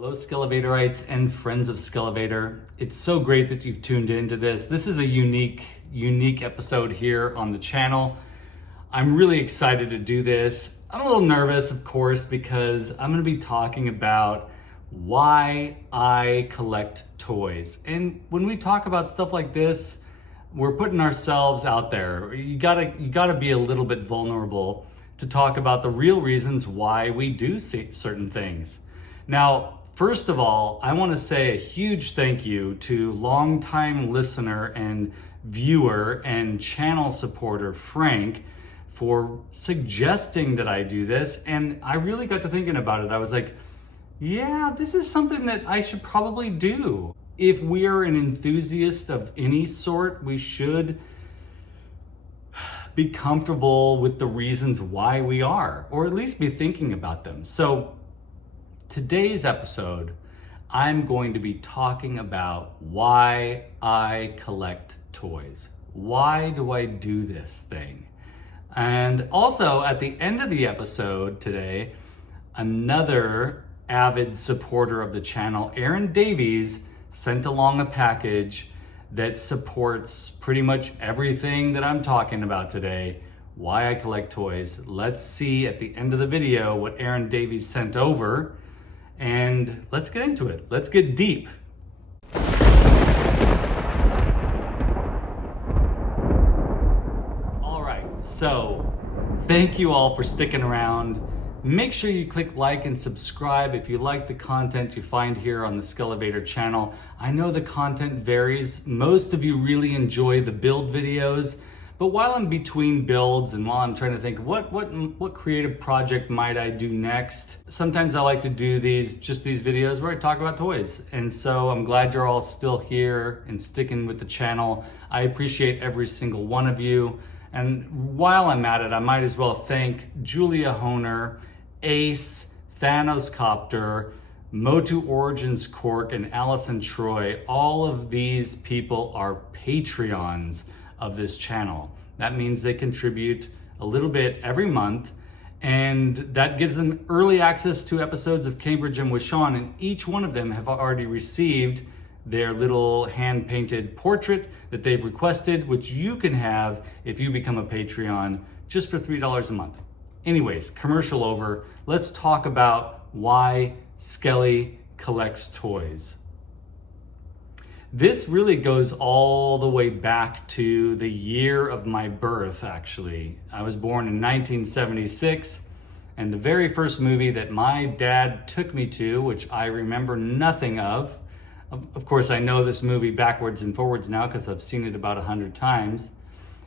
Hello, Skele Vaderites and friends of Skele Vader. It's so great that you've tuned into this. This is a unique episode here on the channel. I'm really excited to do this. I'm a little nervous, of course, because I'm going to be talking about why I collect toys. And when we talk about stuff like this, we're putting ourselves out there. You gotta be a little bit vulnerable to talk about the real reasons why we do certain things. Now, first of all, I want to say a huge thank you to longtime listener and viewer and channel supporter Frank for suggesting that I do this. And I really got to thinking about it. I was like, yeah, this is something that I should probably do. If we are an enthusiast of any sort, we should be comfortable with the reasons why we are, or at least be thinking about them. So today's episode, I'm going to be talking about why I collect toys. Why do I do this thing? And also at the end of the episode today, another avid supporter of the channel, Davies, sent along a package that supports pretty much everything that I'm talking about today, why I collect toys. Let's see at the end of the video what Davies sent over, and let's get into it. Let's get deep. All right, so thank you all for sticking around. Make sure you click like and subscribe if you like the content you find here on the Skele Vader channel. I know the content varies. Most of you really enjoy the build videos, but while I'm between builds and while I'm trying to think what creative project might I do next, sometimes I like to do these videos where I talk about toys. And so I'm glad you're all still here and sticking with the channel. I appreciate every single one of you. And while I'm at it, I might as well thank Julia Honer, Ace, Thanos Copter, MotuOriginsCork, and Allison Troy. All of these people are Patreons of this channel. That means they contribute a little bit every month, and that gives them early access to episodes of Cambridge and with Sean, and each one of them have already received their little hand-painted portrait that they've requested, which you can have if you become a Patreon just for $3 a month. Anyways, commercial over. Let's talk about why Skele collects toys. This really goes all the way back to the year of my birth, actually. I was born in 1976, and the very first movie that my dad took me to, which I remember nothing of course, I know this movie backwards and forwards now because I've seen it about 100 times,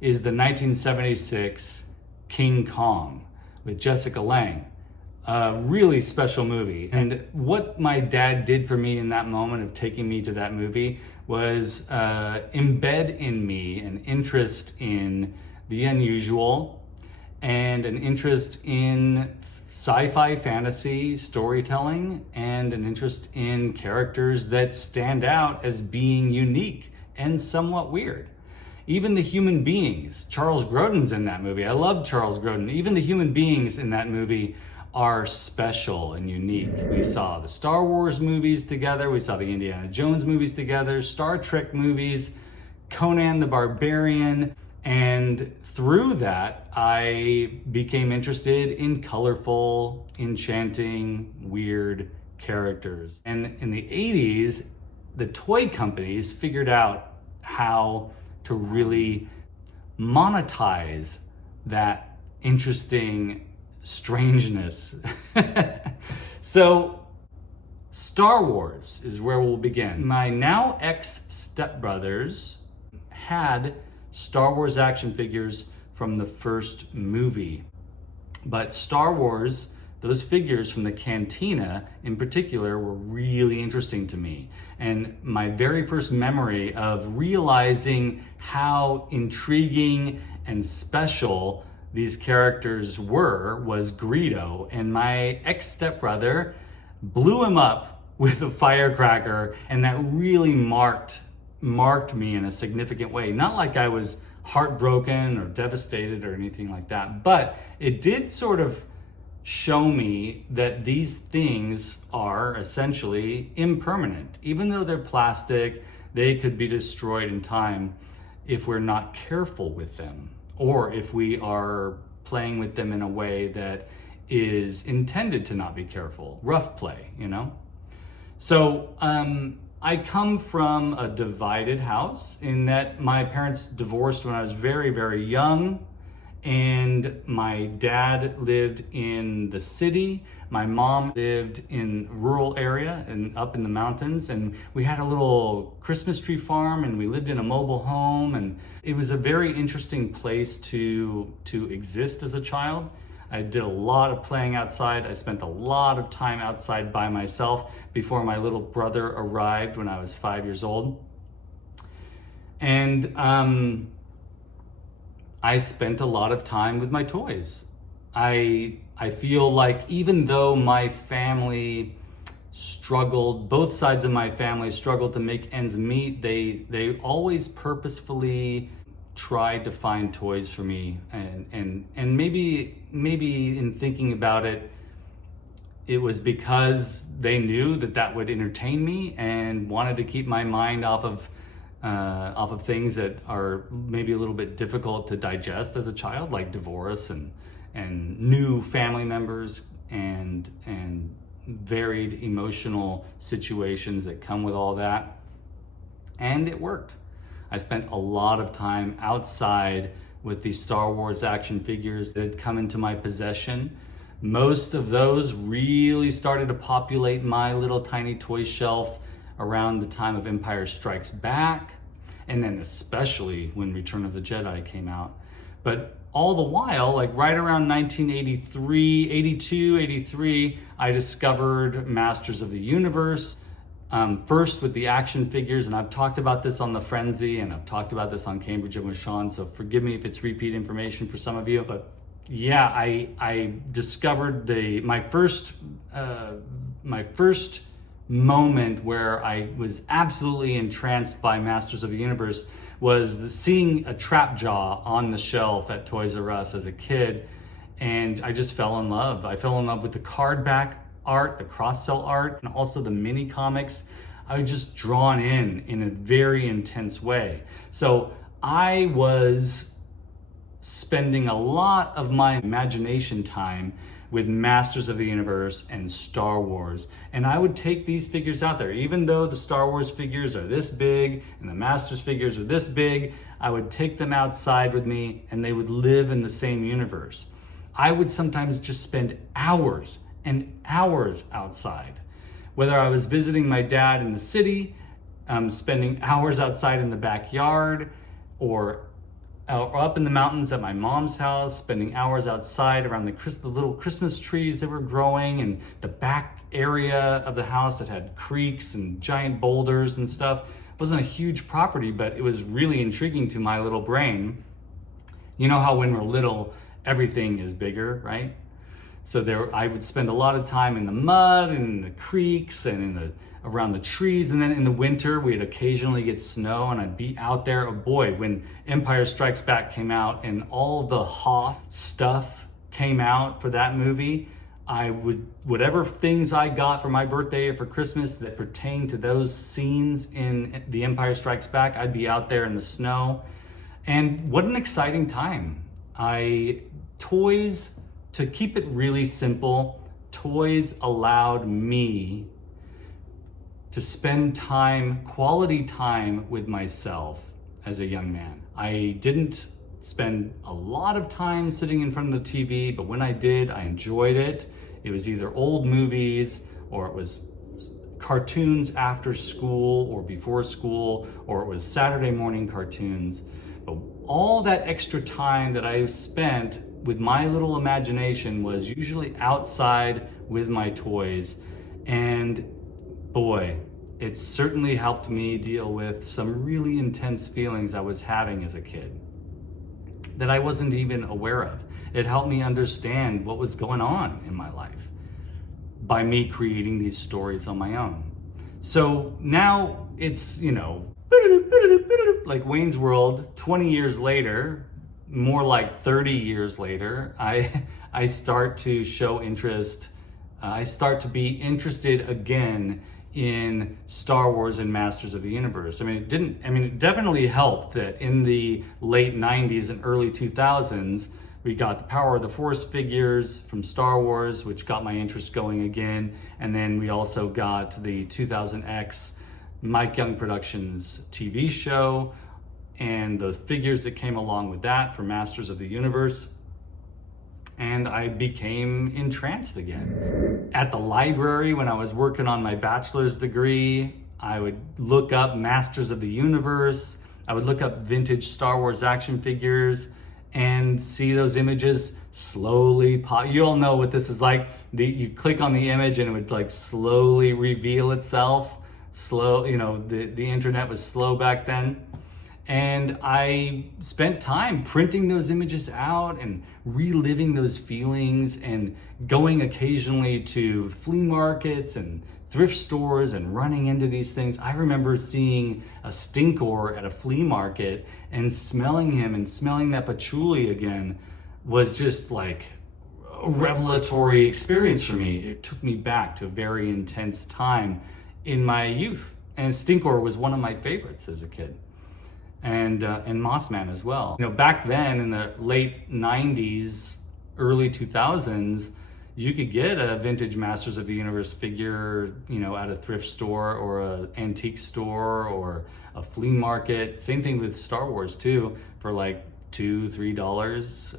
is the 1976 King Kong with Jessica Lange. A really special movie. And what my dad did for me in that moment of taking me to that movie was embed in me an interest in the unusual and an interest in sci-fi fantasy storytelling and an interest in characters that stand out as being unique and somewhat weird. Even the human beings, Charles Grodin's in that movie. I love Charles Grodin. Even the human beings in that movie are special and unique. We saw the Star Wars movies together. We saw the Indiana Jones movies together, Star Trek movies, Conan the Barbarian. And through that, I became interested in colorful, enchanting, weird characters. And in the 80s, the toy companies figured out how to really monetize that interesting strangeness. So Star Wars is where we'll begin. My now ex-stepbrothers had Star Wars action figures from the first movie. But Star Wars, those figures from the cantina in particular, were really interesting to me. And my very first memory of realizing how intriguing and special these characters were was Greedo. And my ex-stepbrother blew him up with a firecracker, and that really marked me in a significant way. Not like I was heartbroken or devastated or anything like that, but it did sort of show me that these things are essentially impermanent. Even though they're plastic, they could be destroyed in time if we're not careful with them, or if we are playing with them in a way that is intended to not be careful. Rough play, you know? So I come from a divided house in that my parents divorced when I was very, very young. And my dad lived in the city. My mom lived in a rural area and up in the mountains. And we had a little Christmas tree farm, and we lived in a mobile home. And it was a very interesting place to exist as a child. I did a lot of playing outside. I spent a lot of time outside by myself before my little brother arrived when I was 5 years old. And I spent a lot of time with my toys. I feel like even though my family struggled, both sides of my family struggled to make ends meet, they always purposefully tried to find toys for me. And maybe in thinking about it, it was because they knew that would entertain me and wanted to keep my mind off of things that are maybe a little bit difficult to digest as a child, like divorce and new family members and varied emotional situations that come with all that. And it worked. I spent a lot of time outside with these Star Wars action figures that had come into my possession. Most of those really started to populate my little tiny toy shelf around the time of Empire Strikes Back, and then especially when Return of the Jedi came out. But all the while, like right around 1983, 82, 83, I discovered Masters of the Universe, first with the action figures, and I've talked about this on The Frenzy, and I've talked about this on Cambridge and with Sean, so forgive me if it's repeat information for some of you, but yeah, I discovered my first moment where I was absolutely entranced by Masters of the Universe was seeing a trap jaw on the shelf at Toys R Us as a kid, and I just fell in love. I fell in love with the card back art, the cross-sell art, and also the mini comics. I was just drawn in a very intense way. So I was spending a lot of my imagination time with Masters of the Universe and Star Wars. And I would take these figures out there. Even though the Star Wars figures are this big and the Masters figures are this big, I would take them outside with me and they would live in the same universe. I would sometimes just spend hours and hours outside. Whether I was visiting my dad in the city, spending hours outside in the backyard, or up in the mountains at my mom's house, spending hours outside around the little Christmas trees that were growing, and the back area of the house that had creeks and giant boulders and stuff. It wasn't a huge property, but it was really intriguing to my little brain. You know how when we're little, everything is bigger, right? So I would spend a lot of time in the mud and in the creeks and around the trees. And then in the winter, we'd occasionally get snow and I'd be out there. Oh boy, when Empire Strikes Back came out and all the Hoth stuff came out for that movie, whatever things I got for my birthday or for Christmas that pertained to those scenes in The Empire Strikes Back, I'd be out there in the snow. And what an exciting time. To keep it really simple, toys allowed me to spend quality time with myself as a young man. I didn't spend a lot of time sitting in front of the TV, but when I did, I enjoyed it. It was either old movies, or it was cartoons after school or before school, or it was Saturday morning cartoons. But all that extra time that I spent with my little imagination was usually outside with my toys. And boy, it certainly helped me deal with some really intense feelings I was having as a kid that I wasn't even aware of. It helped me understand what was going on in my life by me creating these stories on my own. So now it's, like Wayne's World, 20 years later, more like 30 years later, I start to show interest. I start to be interested again in Star Wars and Masters of the Universe. It definitely helped that in the late 90s and early 2000s, we got the Power of the Force figures from Star Wars, which got my interest going again. And then we also got the 2000X Mike Young Productions TV show and the figures that came along with that for Masters of the Universe. And I became entranced again. At the library, when I was working on my bachelor's degree, I would look up Masters of the Universe. I would look up vintage Star Wars action figures and see those images slowly pop. You all know what this is like. You click on the image and it would like slowly reveal itself. Slow, the internet was slow back then. And I spent time printing those images out and reliving those feelings and going occasionally to flea markets and thrift stores and running into these things. I remember seeing a stinkor at a flea market and smelling him and smelling that patchouli again was just like a revelatory experience for me. It took me back to a very intense time in my youth. And stinkor was one of my favorites as a kid. And Mossman as well. Back then in the late 90s, early 2000s, you could get a vintage Masters of the Universe figure, at a thrift store or an antique store or a flea market. Same thing with Star Wars too, for like $2-3,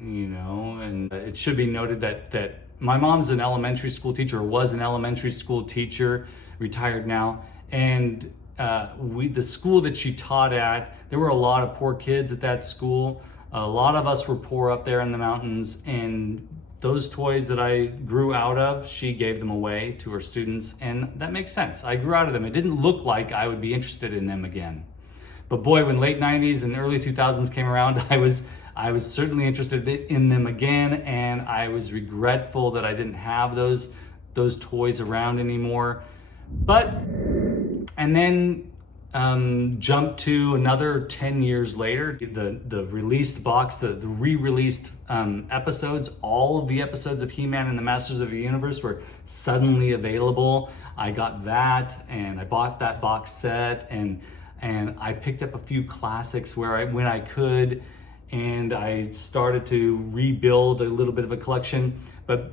and it should be noted that my mom's an elementary school teacher, or was an elementary school teacher, retired now, and the school that she taught at, there were a lot of poor kids at that school. A lot of us were poor up there in the mountains, and those toys that I grew out of, she gave them away to her students, and that makes sense. I grew out of them. It didn't look like I would be interested in them again. But boy, when late 90s and early 2000s came around, I was certainly interested in them again, and I was regretful that I didn't have those toys around anymore. And then jump to another 10 years later, the released box, the re-released episodes, all of the episodes of He-Man and the Masters of the Universe were suddenly available. I got that, and I bought that box set, and I picked up a few classics when I could, and I started to rebuild a little bit of a collection. But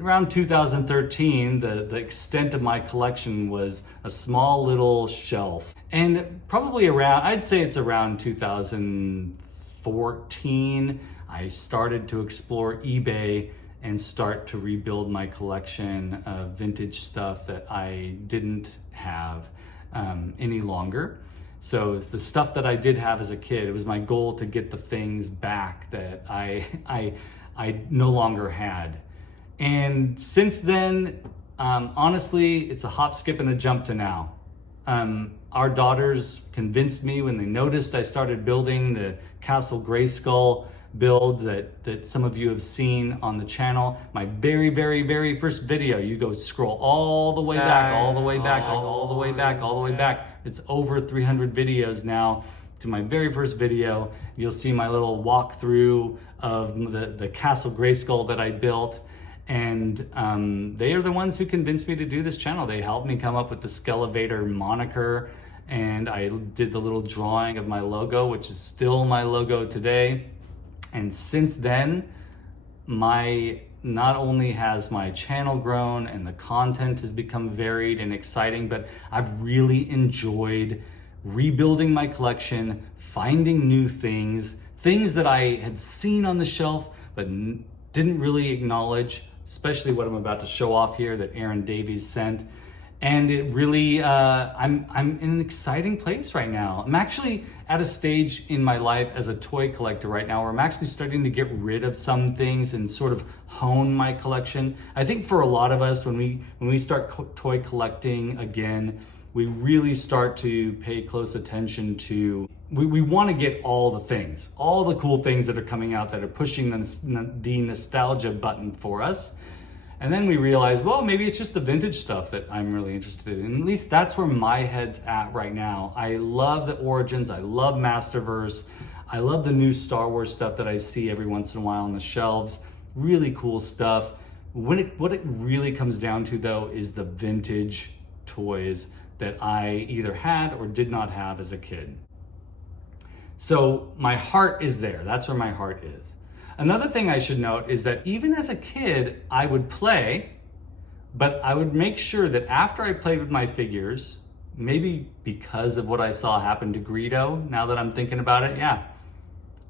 around 2013, the extent of my collection was a small little shelf. And probably I'd say it's around 2014, I started to explore eBay and start to rebuild my collection of vintage stuff that I didn't have any longer. So the stuff that I did have as a kid, it was my goal to get the things back that I no longer had. And since then, honestly, it's a hop, skip, and a jump to now. Our daughters convinced me when they noticed I started building the Castle Grayskull build that some of you have seen on the channel. My very, very, very first video, you go scroll all the way back, all the way back, all the way back, all the way back. It's over 300 videos now to my very first video. You'll see my little walkthrough of the Castle Grayskull that I built. And they are the ones who convinced me to do this channel. They helped me come up with the Skele Vader moniker, and I did the little drawing of my logo, which is still my logo today. And since then, not only has my channel grown and the content has become varied and exciting, but I've really enjoyed rebuilding my collection, finding new things that I had seen on the shelf but didn't really acknowledge, especially what I'm about to show off here that Aaron Davies sent. And it really, I'm in an exciting place right now. I'm actually at a stage in my life as a toy collector right now where I'm actually starting to get rid of some things and sort of hone my collection. I think for a lot of us, when we start toy collecting again, we really start to pay close attention to, we want to get all the things, all the cool things that are coming out that are pushing the nostalgia button for us. And then we realize, well, maybe it's just the vintage stuff that I'm really interested in. At least that's where my head's at right now. I love the Origins. I love Masterverse. I love the new Star Wars stuff that I see every once in a while on the shelves. Really cool stuff. What it really comes down to though is the vintage toys that I either had or did not have as a kid. So my heart is there. That's where my heart is. Another thing I should note is that even as a kid, I would play, but I would make sure that after I played with my figures, maybe because of what I saw happen to Greedo, now that I'm thinking about it, yeah,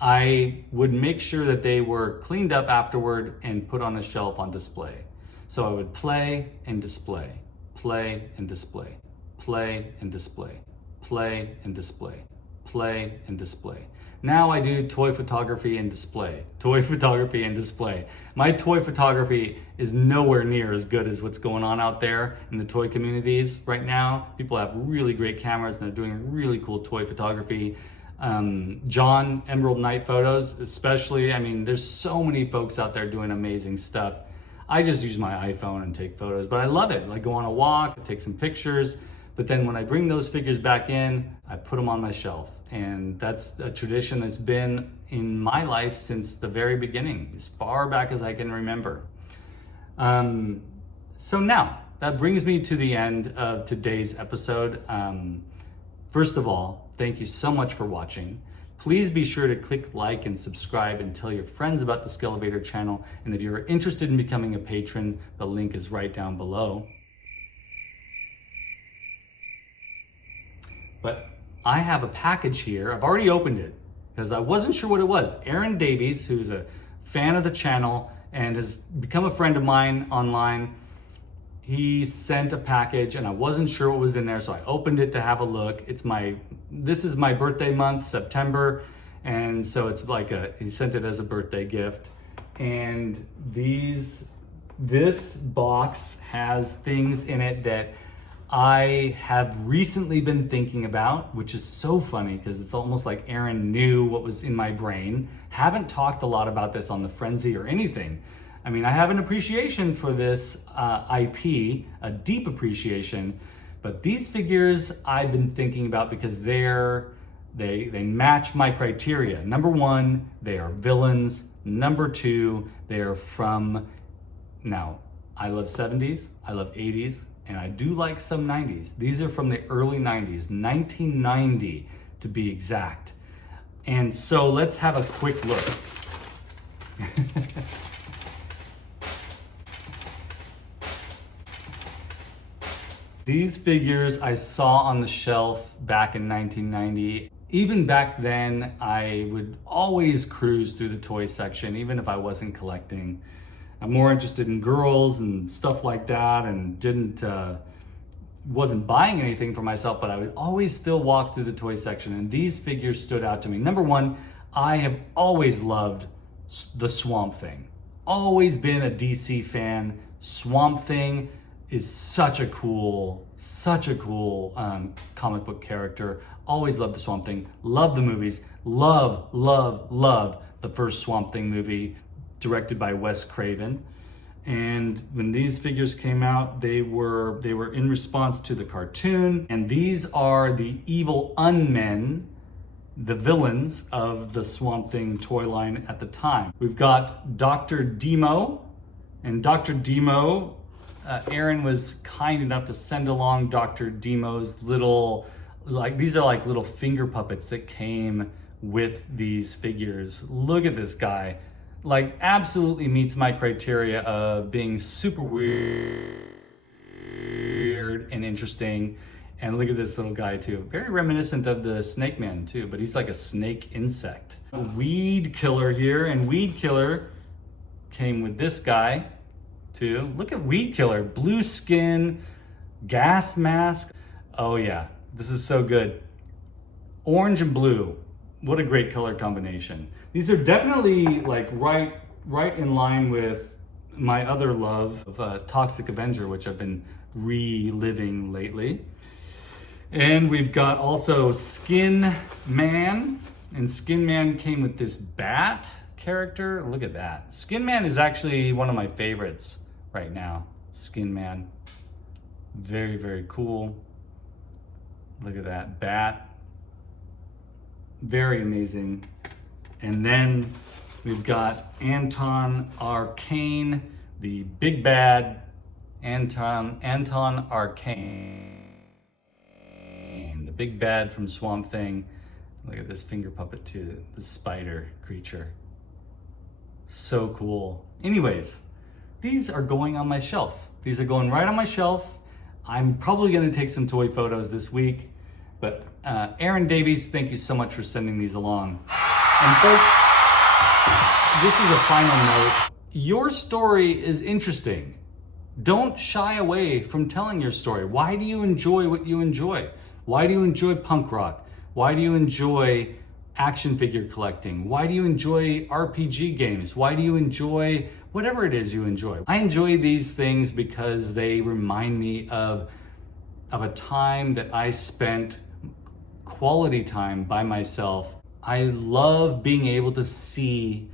I would make sure that they were cleaned up afterward and put on a shelf on display. So I would play and display, play and display, play and display, play and display, play and display. Now I do toy photography and display, toy photography and display. My toy photography is nowhere near as good as what's going on out there in the toy communities right now. People have really great cameras and they're doing really cool toy photography. John, Emerald Night Photos, especially, I mean, there's so many folks out there doing amazing stuff. I just use my iPhone and take photos, but I love it. Like go on a walk, take some pictures, but then when I bring those figures back in, I put them on my shelf. And that's a tradition that's been in my life since the very beginning, as far back as I can remember. So now, that brings me to the end of today's episode. First of all, thank you so much for watching. Please be sure to click like and subscribe and tell your friends about the Skele Vader channel. And if you're interested in becoming a patron, the link is right down below. But I have a package here. I've already opened it because I wasn't sure what it was. Aaron Davies, who's a fan of the channel and has become a friend of mine online, he sent a package and I wasn't sure what was in there, so I opened it to have a look. This is my birthday month, September, and so it's like he sent it as a birthday gift. And this box has things in it that I have recently been thinking about, which is so funny because it's almost like Aaron knew what was in my brain. Haven't talked a lot about this on the Frenzy or anything. I mean, I have an appreciation for this IP, a deep appreciation, but these figures I've been thinking about because they match my criteria. Number one, they are villains. Number two, they are from, now, I love 70s, I love 80s, and I do like some 90s. These are from the early 90s, 1990 to be exact. And so let's have a quick look. These figures I saw on the shelf back in 1990. Even back then, I would always cruise through the toy section, even if I wasn't collecting. I'm more interested in girls and stuff like that, and wasn't buying anything for myself, but I would always still walk through the toy section, and these figures stood out to me. Number one, I have always loved the Swamp Thing. Always been a DC fan. Swamp Thing is such a cool comic book character. Always loved the Swamp Thing. Love the movies. Love the first Swamp Thing movie, directed by Wes Craven. And when these figures came out, they were in response to the cartoon. And these are the evil unmen, the villains of the Swamp Thing toy line at the time. We've got Dr. Demo, and Dr. Demo, Aaron was kind enough to send along Dr. Demo's little, these are like little finger puppets that came with these figures. Look at this guy. Like, absolutely meets my criteria of being super weird and interesting. And look at this little guy too. Very reminiscent of the Snake Man too, but he's like a snake insect. Weed Killer here, and Weed Killer came with this guy too. Look at Weed Killer, blue skin, gas mask. Oh yeah, this is so good. Orange and blue. What a great color combination. These are definitely like right in line with my other love of Toxic Avenger, which I've been reliving lately. And we've got also Skin Man, and Skin Man came with this bat character. Look at that. Skin Man is actually one of my favorites right now. Skin Man. Very, very cool. Look at that bat. Very amazing. And then we've got Anton Arcane, the big bad Anton Arcane, the big bad from Swamp Thing. Look at this finger puppet too, the spider creature. So cool. Anyways, these are going on my shelf. These are going right on my shelf. I'm probably gonna take some toy photos this week, but Aaron Davies, thank you so much for sending these along. And folks, this is a final note. Your story is interesting. Don't shy away from telling your story. Why do you enjoy what you enjoy? Why do you enjoy punk rock? Why do you enjoy action figure collecting? Why do you enjoy RPG games? Why do you enjoy whatever it is you enjoy? I enjoy these things because they remind me of a time that I spent quality time by myself. I love being able to see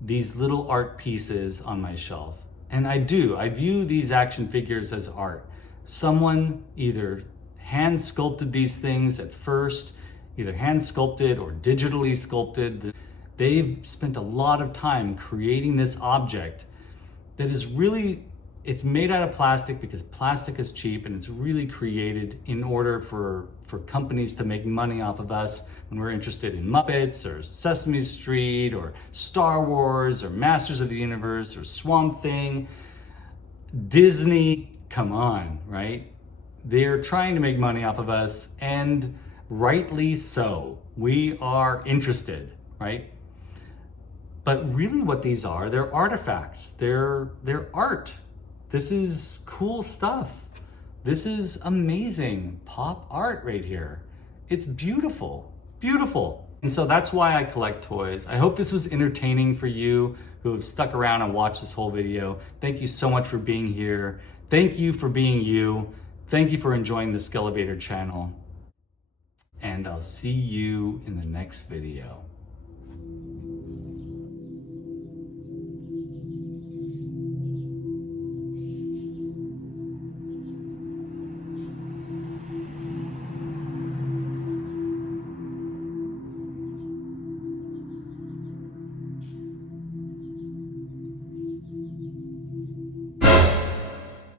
these little art pieces on my shelf. And I view these action figures as art. Someone either hand sculpted these things at first, either hand sculpted or digitally sculpted. They've spent a lot of time creating this object that is really, it's made out of plastic because plastic is cheap, and it's really created in order for companies to make money off of us when we're interested in Muppets or Sesame Street or Star Wars or Masters of the Universe or Swamp Thing. Disney, come on, right? They're trying to make money off of us, and rightly so. We are interested, right? But really what these are, they're artifacts. They're art. This is cool stuff. This is amazing pop art right here. It's beautiful, beautiful. And so that's why I collect toys. I hope this was entertaining for you who have stuck around and watched this whole video. Thank you so much for being here. Thank you for being you. Thank you for enjoying the Skele Vader channel. And I'll see you in the next video.